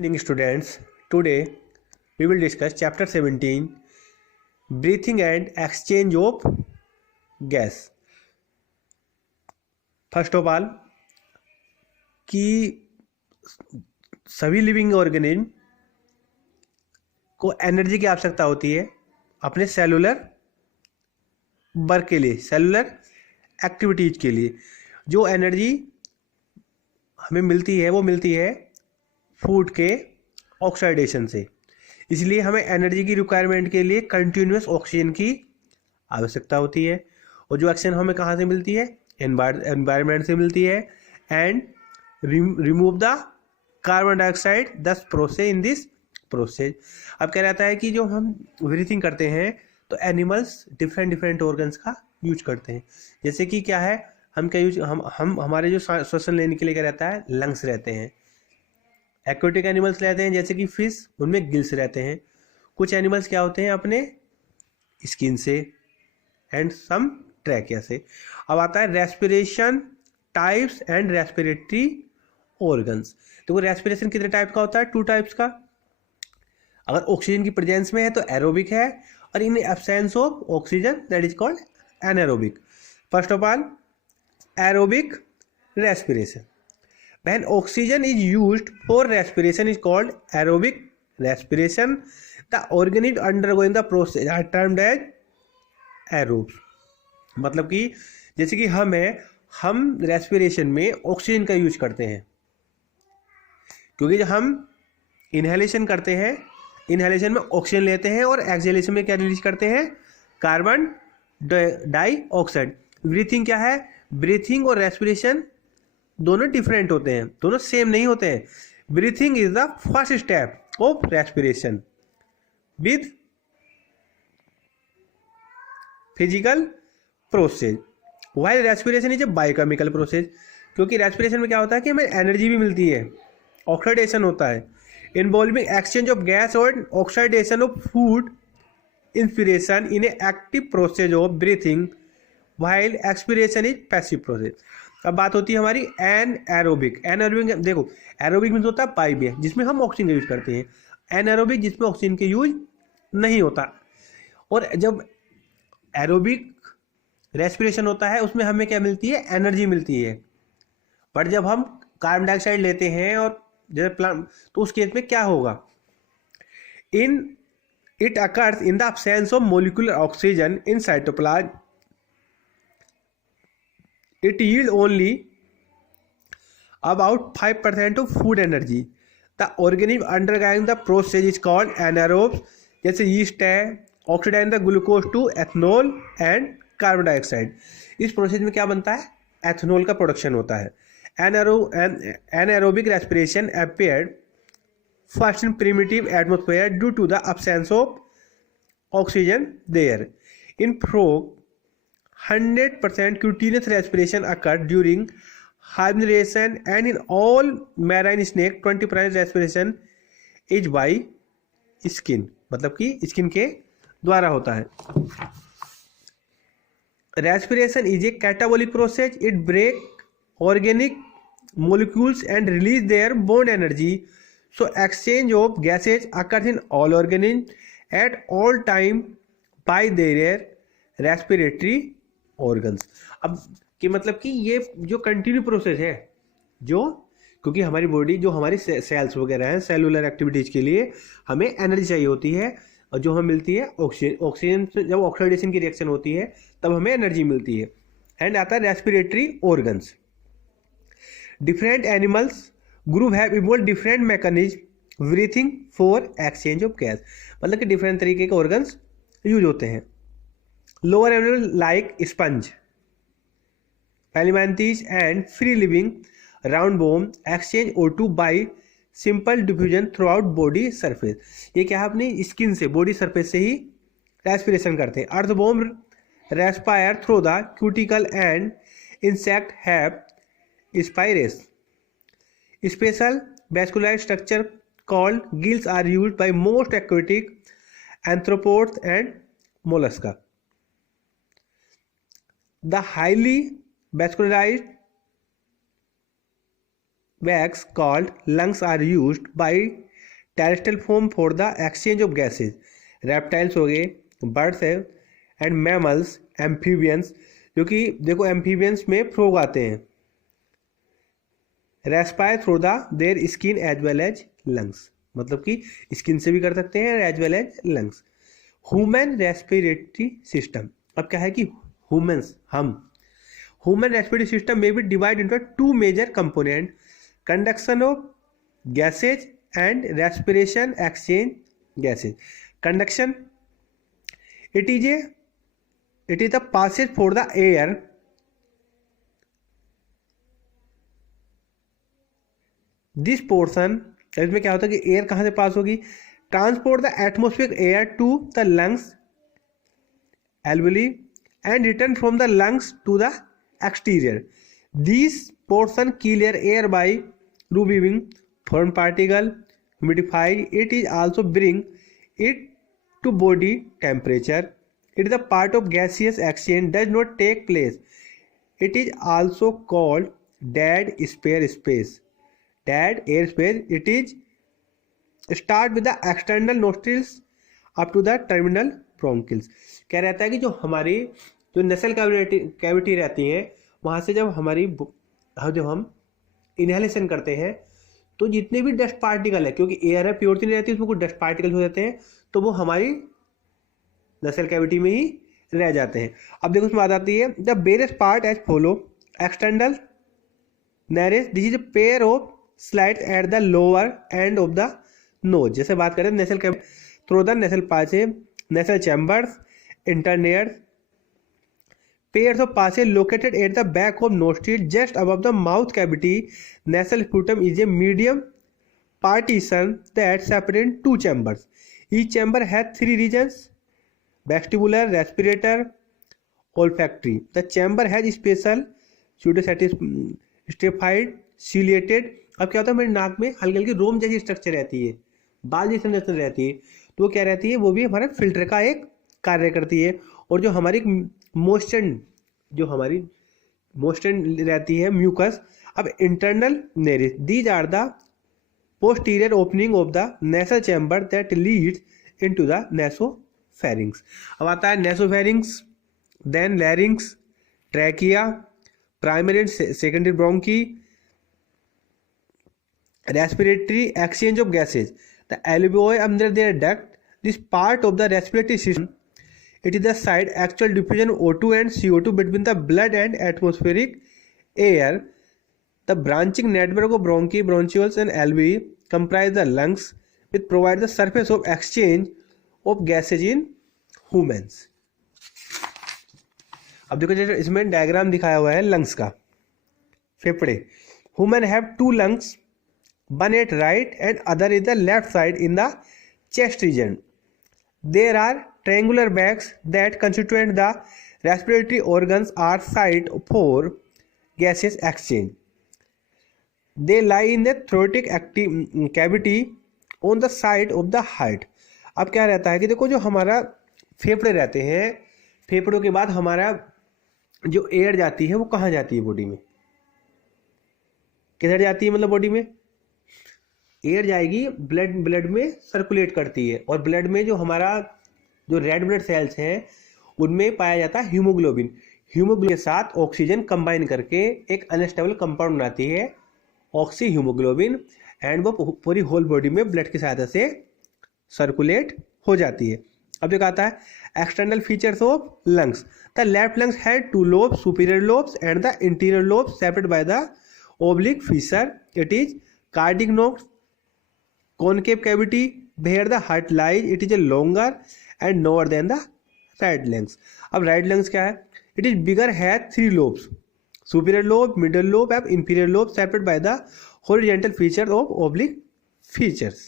evening students. Today we will discuss chapter 17 breathing and exchange of gas. First of all कि सभी living organism को energy की आवश्यकता होती है अपने सेलुलर वर्क के लिए, सेलुलर एक्टिविटीज के लिए। जो एनर्जी हमें मिलती है वो मिलती है फूड के ऑक्सीडेशन से। इसलिए हमें एनर्जी की रिक्वायरमेंट के लिए कंटिन्यूस ऑक्सीजन की आवश्यकता होती है। और जो ऑक्सीजन हमें कहाँ से मिलती है? एनवायरनमेंट से मिलती है। And remove the carbon dioxide दस प्रोसेस इन दिस प्रोसेस। अब क्या रहता है कि जो हम ब्रीथिंग करते हैं तो एनिमल्स डिफरेंट ऑर्गन्स का यूज करते हैं। जैसे कि क्या है, हम क्या यूज हम हमारे जो श्वसन लेने के लिए क्या रहता है, लंग्स रहते हैं। एक्वेटिक एनिमल्स रहते हैं जैसे कि फिश, उनमें गिल्स रहते हैं। कुछ एनिमल्स क्या होते हैं अपने स्किन से एंड सम ट्रैकिया से। अब आता है respiration types and respiratory organs. तो वो रेस्पिरेशन कितने टाइप का होता है? 2 टाइप्स का। अगर ऑक्सीजन की प्रेजेंस में है तो एरोबिक है, और in absence of oxygen that is called anaerobic. First of all aerobic respiration. When oxygen is used for respiration is called aerobic respiration. The organisms undergoing the process are termed as aerobes. मतलब कि जैसे कि हम respiration में oxygen का use करते हैं, क्योंकि जब हम इनहेलेशन करते हैं, इनहेलेशन में ऑक्सीजन लेते हैं और एक्सहेलेशन में क्या रिलीज करते हैं? Carbon dioxide. ब्रीथिंग क्या है? ब्रीथिंग और रेस्पिरेशन दोनों डिफरेंट होते हैं, दोनों सेम नहीं होते हैं। Breathing is the first step of respiration with physical process, while respiration is a biochemical process. क्योंकि रेस्पिरेशन में क्या होता है कि हमें एनर्जी भी मिलती है, ऑक्सीडेशन होता है, इन्वॉल्विंग एक्सचेंज ऑफ गैस और oxidation of food, inspiration in A active process of breathing, while expiration is passive process. अब बात होती है हमारी एनएरोबिक। एनएरोबिक देखो, एरोबिक मीन्स होता है पाइप जिसमें हम ऑक्सीजन का यूज करते हैं, एनएरोबिक जिसमें ऑक्सीजन के यूज नहीं होता। और जब एरोबिक रेस्पिरेशन होता है उसमें हमें क्या मिलती है? एनर्जी मिलती है। बट जब हम कार्बन डाइऑक्साइड लेते हैं और जब प्लांट, तो उस केस में क्या होगा? It occurs in the absence of molecular oxygen in cytoplasm. It yield only about 5% of food energy. The organism undergoing the process is called anaerobes. जैसे yeast है, oxidise the glucose to ethanol and carbon dioxide. इस process में क्या बनता है? Ethanol का production होता है। anaerobic respiration appeared first in primitive atmosphere due to the absence of oxygen there. In frog 100% cutaneous respiration occurred during hibernation, and in all marine snake 20% respiration is by skin. मतलब कि skin के द्वारा होता है। Respiration is a catabolic process. It break organic molecules and release their bond energy. So exchange of gases occurs in all organisms at all time by their respiratory organs. अब कि मतलब कि ये जो कंटिन्यू प्रोसेस है, जो क्योंकि हमारी बॉडी जो हमारी सेल्स वगैरह हैं, सेलुलर एक्टिविटीज के लिए हमें एनर्जी चाहिए होती है, और जो हमें मिलती है ऑक्सीजन। ऑक्सीजन से जब ऑक्सीडेशन की रिएक्शन होती है तब हमें एनर्जी मिलती है। एंड आता है respiratory organs. Different animals group have evolved different mechanism breathing for exchange of gas. मतलब कि डिफरेंट तरीके के ऑर्गन्स यूज होते हैं। Lower animals like sponge, Paleonthes and free-living roundworm exchange O2 by simple diffusion throughout body surface. ये क्या है? अपनी स्किन से, बॉडी सरफेस से ही रेस्पिरेशन करते हैं। Earthworm respire through the cuticle and insect have spiracles. Special vascular structure called gills are used by most aquatic arthropods and mollusca. The highly vascularized bags called lungs are used by terrestrial form for the exchange of gases, reptiles हो गए, birds है, and mammals, amphibians, जो कि देखो amphibians में frog आते हैं, respire through the their skin as well as lungs, मतलब कि स्किन से भी कर सकते हैं as well as lungs. Human respiratory system, अब क्या है कि ह्यूमंस, हम, ह्यूमन रेस्पिरेटरी सिस्टम में भी divide into two major component, conduction of gases and respiration exchange gases. Conduction, it is the passage for the air this portion, इसमें क्या होता है कि एयर कहां से पास होगी, transport the atmosphere air to the lungs alveoli and return from the lungs to the exterior. These portion clear air by removing foreign particle, humidify it is also bring it to body temperature. It is a part of gaseous exchange does not take place. It is also called dead air space. Dead air space. It is start with the external nostrils up to the terminal bronchioles. क्या रहता है कि जो हमारी जो nasal cavity रहती है वहाँ से जब हम इनहेलेशन करते हैं तो जितने भी डस्ट पार्टिकल है, क्योंकि एयर है प्योरिटी नहीं रहती, उसमें कुछ डस्ट पार्टिकल हो जाते हैं, तो वो हमारी नेसल कैविटी में ही रह जाते हैं। अब देखो उसमें बात आती है the various part as follow, external nares, this is a pair of slides at the lower end of the nose. जैसे बात करें nasal cavity through the nasal passage, nasal chambers, internal pairs of passages located at the back of nostril just above the mouth cavity. Nasal sputum is a medium partition that separates two chambers. Each chamber has three regions: vestibular, respiratory, olfactory. The chamber has special pseudostratified ciliated, अब क्या होता है मेरी नाक में हल्की हल्की रोम जैसी स्ट्रक्चर रहती है, बाल जैसी संरचना रहती है, तो वो क्या रहती है, वो भी हमारा फिल्टर का एक कार्य करती है। और जो हमारी मोस्टन रहती है म्यूकस, अब internal nares, these are the posterior opening of the nasal chamber that leads into the nasopharynx. अब आता है nasopharynx, then larynx, trachea, primary and secondary bronchi, respiratory exchange of gases, the alveoli under their duct, this part of the respiratory system, it is the site actual diffusion of O2 and CO2 between the blood and atmospheric air. The branching network of bronchi, bronchioles and alveoli comprise the lungs, which provide the surface of exchange of gases in humans. अब देखो जैसे इसमें diagram दिखाया हुआ है lungs का, फेफड़े। Human have two lungs, one at right and other is the left side in the chest region. There are triangular bags that constitute the respiratory organs are site for gaseous exchange. They lie in the thoracic cavity on the side of the heart. अब क्या रहता है कि देखो जो हमारा फेफड़े रहते हैं, फेफड़ों के बाद हमारा जो एयर जाती है वो कहाँ जाती है बॉडी में, किधर जाती है, मतलब बॉडी में एयर जाएगी, ब्लड में सर्कुलेट करती है, और ब्लड में जो हमारा जो रेड ब्लड सेल्स हैं उनमें पाया जाता है हीमोग्लोबिन। हीमोग्लोबिन के साथ ऑक्सीजन कंबाइन करके एक अनस्टेबल कंपाउंड बनाती है ऑक्सी हीमोग्लोबिन, एंड वो पूरी होल बॉडी में ब्लड की सहायता से सर्कुलेट हो जाती है। अब देखा आता है external features of lungs, the left lungs had two lobe, superior lobes and the interior lobe separate by the oblique feature. It is cardiac node, concave cavity where the heart lies. It is a longer and lower than the right lungs. अब right lungs क्या है? It is bigger, has 3 lobes: superior lobe, middle lobe and inferior lobe separated by the horizontal feature of oblique features.